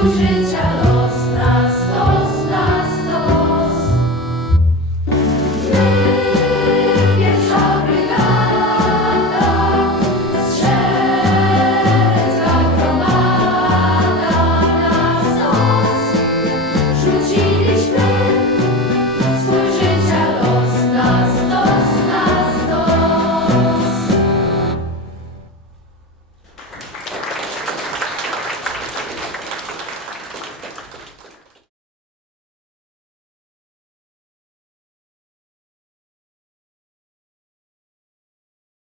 不知角落